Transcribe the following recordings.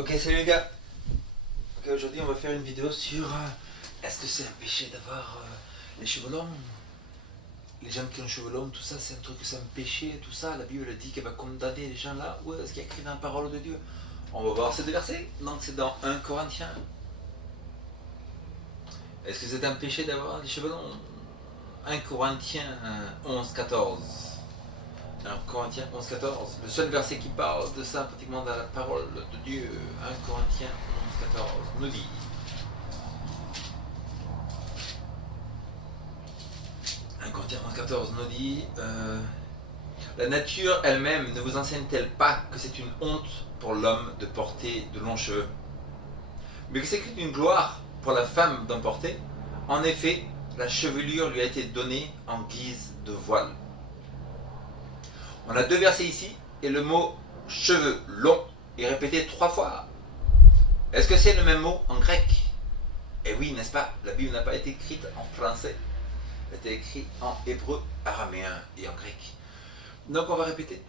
Ok, salut les gars. Ok, aujourd'hui on va faire une vidéo sur est-ce que c'est un péché d'avoir les cheveux longs. Les gens qui ont les cheveux longs, tout ça, c'est un truc, c'est un péché, tout ça. La Bible dit qu'elle va condamner les gens là. Où est-ce qu'il y a écrit dans la parole de Dieu? On va voir ces deux versets. Donc c'est dans 1 Corinthiens. Est-ce que c'est un péché d'avoir les cheveux longs? 1 Corinthiens 11, 14. Alors Corinthiens 11, 14, le seul verset qui parle de ça pratiquement dans la parole de Dieu, 1 Corinthiens 11, 14, nous dit 1 Corinthiens 11, 14 nous dit la nature elle-même ne vous enseigne-t-elle pas que c'est une honte pour l'homme de porter de longs cheveux, mais que c'est une gloire pour la femme d'en porter? En effet, la chevelure lui a été donnée en guise de voile. On a deux versets ici, et le mot cheveux longs est répété 3 fois. Est-ce que c'est le même mot en grec? Eh oui, n'est-ce pas? La Bible n'a pas été écrite en français, elle a été écrite en hébreu, araméen et en grec. Donc on va répéter.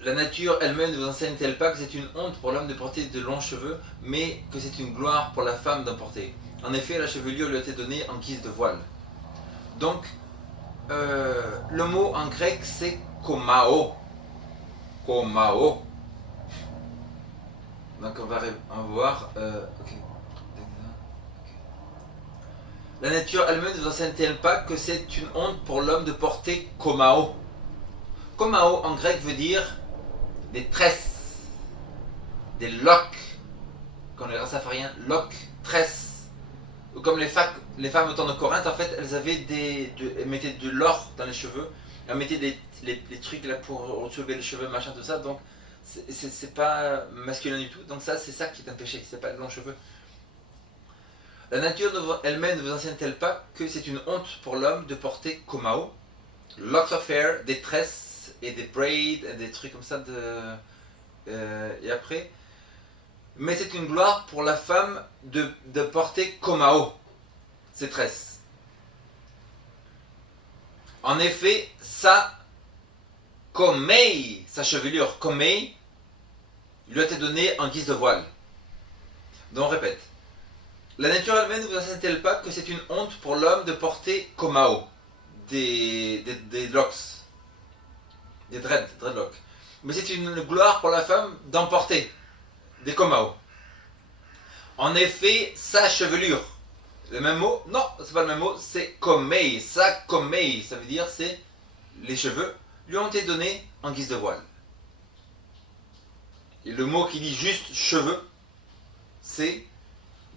La nature elle-même ne vous enseigne-t-elle pas que c'est une honte pour l'homme de porter de longs cheveux, mais que c'est une gloire pour la femme d'en porter? En effet, la chevelure lui a été donnée en guise de voile. Donc, le mot en grec c'est komao. Komao. Donc on va voir. Okay. La nature elle-même ne vous enseigne-t-elle pas que c'est une honte pour l'homme de porter komao? Komao en grec veut dire des tresses, des locks. Quand les rastafariens, locks, tresses. Ou comme les femmes au temps de Corinthe, en fait, elles mettaient de l'or dans les cheveux. Elles mettaient les trucs là pour soulever les cheveux, machin, tout ça. Donc, c'est pas masculin du tout. Donc ça, c'est ça qui est un péché. C'est pas de longs cheveux. La nature elle-même ne vous enseigne-t-elle pas que c'est une honte pour l'homme de porter komao, locks of hair, des tresses et des braids, et des trucs comme ça et après. Mais c'est une gloire pour la femme de porter komao, ses tresses. En effet, sa komei, sa chevelure komei, lui a été donnée en guise de voile. Donc on répète. La nature elle-même ne vous enseigne-t-elle pas que c'est une honte pour l'homme de porter komao, des locks, des dreadlocks. Mais c'est une gloire pour la femme d'en porter des komao. En effet, sa chevelure. Le même mot? Non, c'est pas le même mot, c'est komei. Sa komei, ça veut dire c'est les cheveux lui ont été donnés en guise de voile. Et le mot qui dit juste cheveux, c'est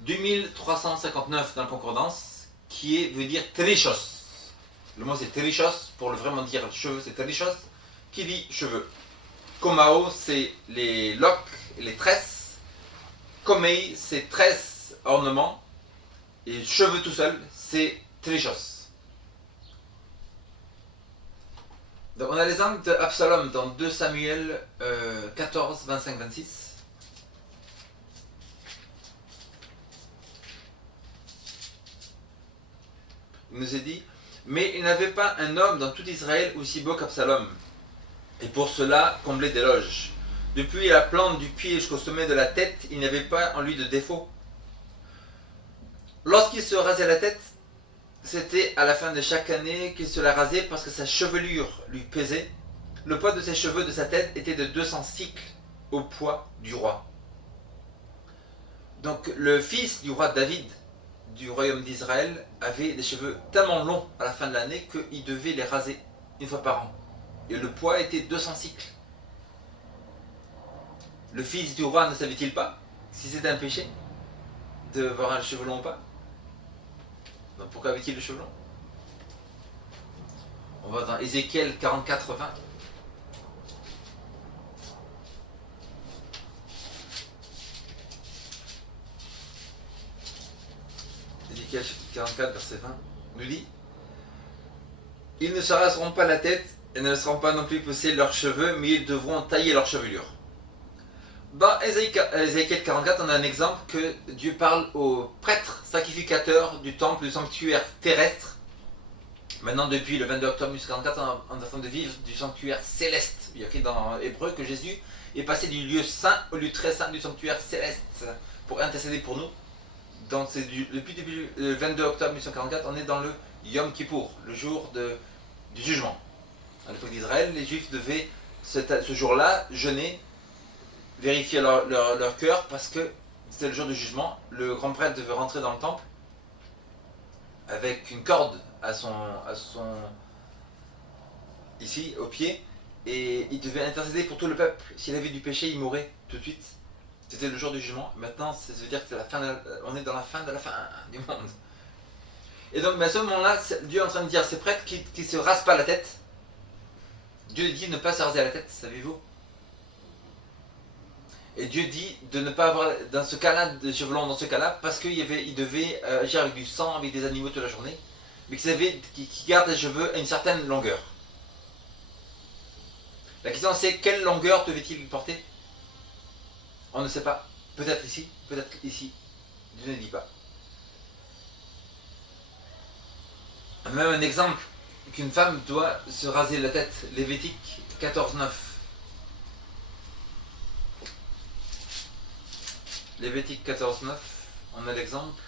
2359 dans la concordance, veut dire trichos. Le mot c'est trichos, pour le vraiment dire cheveux, c'est trichos, qui dit cheveux. Komao, c'est les locks, les tresses. Komei, c'est tresses, ornements. Et cheveux tout seul, c'est trichos. Donc on a l'exemple d'Absalom dans 2 Samuel 14, 25, 26. Il nous est dit, mais il n'avait pas un homme dans tout Israël aussi beau qu'Absalom, et pour cela comblé d'éloges. Depuis la plante du pied jusqu'au sommet de la tête, il n'y avait pas en lui de défaut. Lorsqu'il se rasait la tête, c'était à la fin de chaque année qu'il se la rasait parce que sa chevelure lui pesait. Le poids de ses cheveux de sa tête était de 200 cycles au poids du roi. Donc le fils du roi David du royaume d'Israël avait des cheveux tellement longs à la fin de l'année qu'il devait les raser une fois par an. Et le poids était 200 cycles. Le fils du roi ne savait-il pas si c'était un péché de avoir un cheveu long ou pas? Donc pourquoi avait-il le cheveu long? On va dans Ézéchiel 44, 20. Ézéchiel 44, verset 20 nous dit: ils ne se raseront pas la tête et ne laisseront pas non plus pousser leurs cheveux, mais ils devront tailler leur chevelure. Dans Ézéchiel 44, on a un exemple que Dieu parle aux prêtres sacrificateurs du temple, du sanctuaire terrestre, Maintenant, depuis le 22 octobre 1944, on est en train de vivre du sanctuaire céleste. Il y a écrit dans Hébreu que Jésus est passé du lieu saint au lieu très saint du sanctuaire céleste pour intercéder pour nous. Donc c'est depuis le 22 octobre 1944, on est dans le Yom Kippour, le jour du jugement. À l'époque d'Israël, les Juifs devaient ce jour-là jeûner, vérifier leur cœur parce que c'était le jour du jugement. Le grand prêtre devait rentrer dans le temple avec une corde à son ici au pied, et il devait intercéder pour tout le peuple. S'il avait du péché, il mourrait tout de suite. C'était le jour du jugement. Maintenant, ça veut dire que on est dans la fin de la fin du monde. Et donc, à ce moment-là, Dieu est en train de dire à ses prêtres qui ne se rasent pas la tête. Dieu dit de ne pas se raser la tête, savez-vous? Et Dieu dit de ne pas avoir dans ce cas-là de cheveux longs, dans ce cas-là, parce qu'il devait agir avec du sang, avec des animaux toute la journée, mais qui garde les cheveux à une certaine longueur. La question c'est quelle longueur devait-il porter? On ne sait pas. Peut-être ici, peut-être ici. Dieu ne dit pas. Même un exemple qu'une femme doit se raser la tête. Lévitique 14:9. Lévitique 14:9, on a l'exemple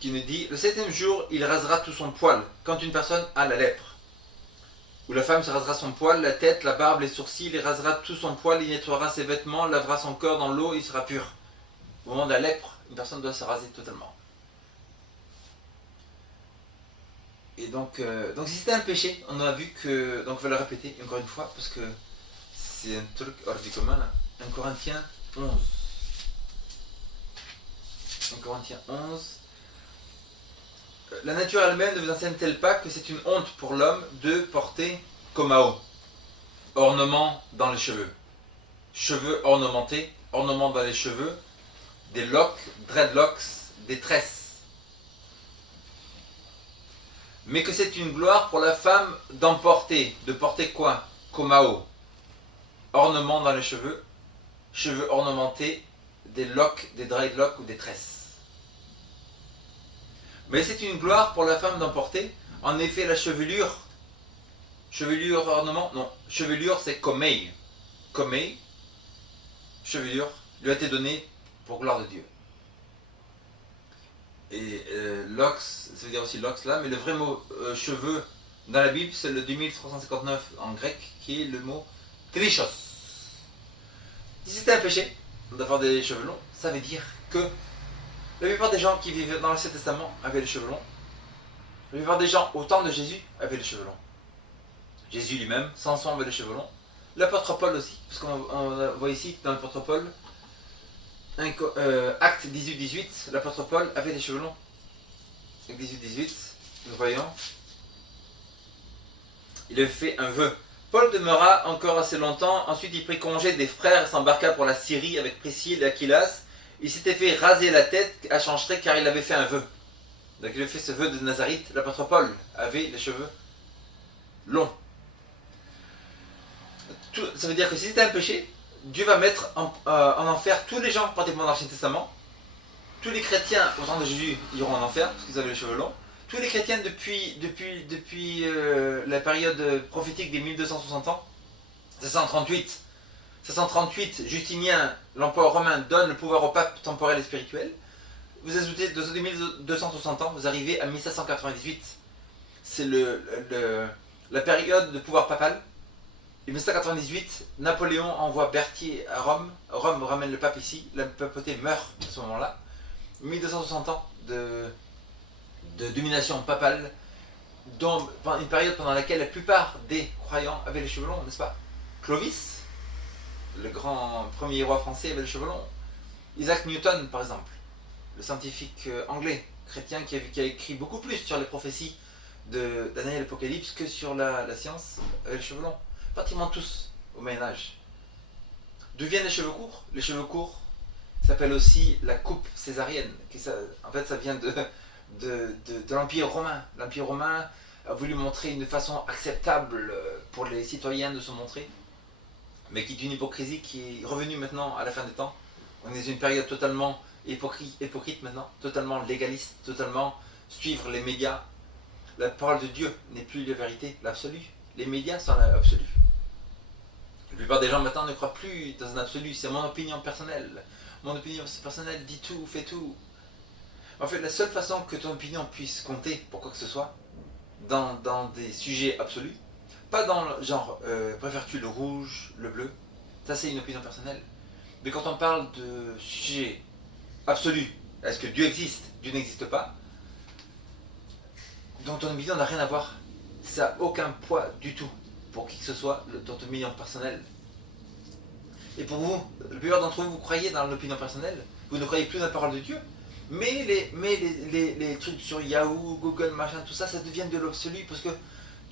qui nous dit: le 7e jour, il rasera tout son poil quand une personne a la lèpre. Ou la femme se rasera son poil, la tête, la barbe, les sourcils, il rasera tout son poil, il nettoiera ses vêtements, lavera son corps dans l'eau, il sera pur. Au moment de la lèpre, une personne doit se raser totalement. Et donc si c'était un péché, on a vu que, donc je vais le répéter encore une fois, parce que c'est un truc hors du commun là. 1 Corinthiens 11. 1 Corinthiens 11. La nature elle-même ne vous enseigne-t-elle pas que c'est une honte pour l'homme de porter komao, ornement dans les cheveux, cheveux ornementés, ornements dans les cheveux, des locks, dreadlocks, des tresses. Mais que c'est une gloire pour la femme d'emporter, de porter quoi? Komao, ornement dans les cheveux, cheveux ornementés, des locks, des dreadlocks ou des tresses. Mais c'est une gloire pour la femme d'emporter. En effet, la chevelure ornement, non, chevelure c'est komei. Komei, chevelure, lui a été donnée pour gloire de Dieu. Et locks, ça veut dire aussi locks là, mais le vrai mot cheveux dans la Bible, c'est le 2359 en grec, qui est le mot trichos. Si c'était un péché d'avoir des cheveux longs, ça veut dire que la plupart des gens qui vivaient dans l'Ancien Testament avaient les cheveux longs. La plupart des gens au temps de Jésus avaient les cheveux longs. Jésus lui-même, Samson avait les cheveux longs. L'apôtre Paul aussi, parce qu'on voit ici dans l'apôtre Paul, acte 18-18, l'apôtre Paul avait les cheveux longs. Acte 18-18, nous voyons. Il avait fait un vœu. Paul demeura encore assez longtemps, ensuite il prit congé des frères et s'embarqua pour la Syrie avec Priscille et Aquilas. Il s'était fait raser la tête à Chancheré car il avait fait un vœu. Donc il avait fait ce vœu de Nazarite. L'apôtre Paul avait les cheveux longs. Ça veut dire que si c'était un péché, Dieu va mettre en enfer tous les gens pratiquement dans l'Ancien Testament. Tous les chrétiens au temps de Jésus iront en enfer parce qu'ils avaient les cheveux longs. Tous les chrétiens depuis la période prophétique des 1260 ans, 538, Justinien, l'empereur romain, donne le pouvoir au pape temporel et spirituel. Vous ajoutez 2260 ans, vous arrivez à 1798. C'est la période de pouvoir papal. En 1798, Napoléon envoie Berthier à Rome. Rome ramène le pape ici. La papauté meurt à ce moment-là. 1260 ans de domination papale, dont une période pendant laquelle la plupart des croyants avaient les cheveux longs, n'est-ce pas? Clovis, le grand premier roi français, avait les cheveux longs. Isaac Newton, par exemple, le scientifique anglais, chrétien, qui a écrit beaucoup plus sur les prophéties de Daniel et l'Apocalypse que sur la science, avait les cheveux longs. Pratiquement tous au Moyen-Âge. D'où viennent les cheveux courts? Les cheveux courts s'appellent aussi la coupe césarienne. En fait, ça vient de l'Empire romain. L'Empire romain a voulu montrer une façon acceptable pour les citoyens de se montrer, mais qui est une hypocrisie qui est revenue maintenant à la fin des temps. On est dans une période totalement hypocrite maintenant, totalement légaliste, totalement suivre les médias. La parole de Dieu n'est plus la vérité, l'absolu. Les médias sont l'absolu. La plupart des gens maintenant ne croient plus dans un absolu, c'est mon opinion personnelle. Mon opinion personnelle dit tout, fait tout. En fait, la seule façon que ton opinion puisse compter pour quoi que ce soit, dans des sujets absolus, pas dans le genre, préfères-tu le rouge, le bleu, ça c'est une opinion personnelle. Mais quand on parle de sujets absolus, est-ce que Dieu existe? Dieu n'existe pas. Donc ton opinion n'a rien à voir. Ça n'a aucun poids du tout pour qui que ce soit dans ton opinion personnelle. Et pour vous, la plupart d'entre vous, vous croyez dans l'opinion personnelle, vous ne croyez plus dans la parole de Dieu. Mais les trucs sur Yahoo, Google, machin, tout ça, ça devient de l'absolu parce que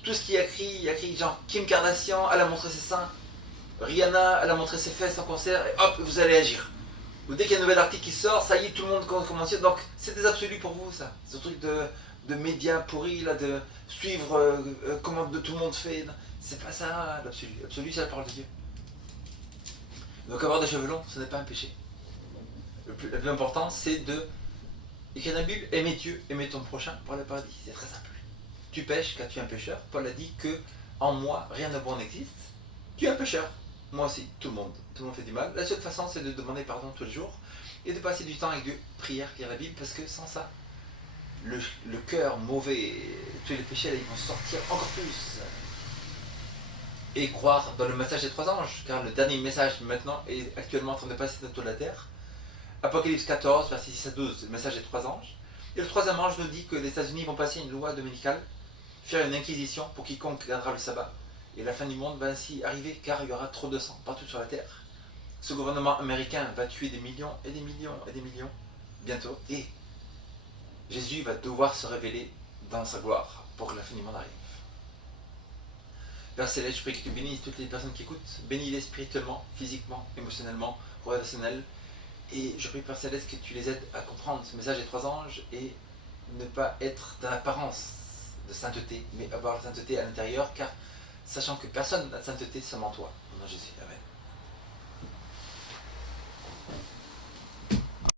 tout ce qui est écrit, il y a écrit genre Kim Kardashian, elle a montré ses seins, Rihanna, elle a montré ses fesses en concert, et hop, vous allez agir. Ou dès qu'il y a un nouvel article qui sort, ça y est, tout le monde commence. Donc c'est des absolus pour vous, ça. Ce truc de médias pourris, là, de suivre comment tout le monde fait. C'est pas ça l'absolu. L'absolu, c'est la parole de Dieu. Donc avoir des cheveux longs, ce n'est pas un péché. Le plus important, c'est de écrire dans la Bible, aimer Dieu, aimer ton prochain pour le paradis. C'est très simple. Tu pêches car tu es un pécheur. Paul a dit que en moi, rien de bon n'existe. Tu es un pécheur. Moi aussi, tout le monde fait du mal. La seule façon, c'est de demander pardon tous les jours et de passer du temps avec Dieu, prière, lire la Bible, parce que sans ça, le cœur mauvais, tous les péchés, là, ils vont sortir encore plus. Et croire dans le message des trois anges, car le dernier message maintenant est actuellement en train de passer dans la terre. Apocalypse 14, verset 6 à 12, le message des trois anges. Et le troisième ange nous dit que les États-Unis vont passer une loi dominicale, faire une inquisition pour quiconque gardera le sabbat. Et la fin du monde va ainsi arriver car il y aura trop de sang partout sur la terre. Ce gouvernement américain va tuer des millions et des millions et des millions bientôt. Et Jésus va devoir se révéler dans sa gloire pour que la fin du monde arrive. Père Céleste, je prie que tu bénisses toutes les personnes qui écoutent. Bénis-les spirituellement, physiquement, émotionnellement, relationnellement. Et je prie, Père Céleste, que tu les aides à comprendre ce message des trois anges et ne pas être dans l'apparence de sainteté, mais avoir la sainteté à l'intérieur, car sachant que personne n'a de sainteté seulement toi. Au nom de Jésus. Amen.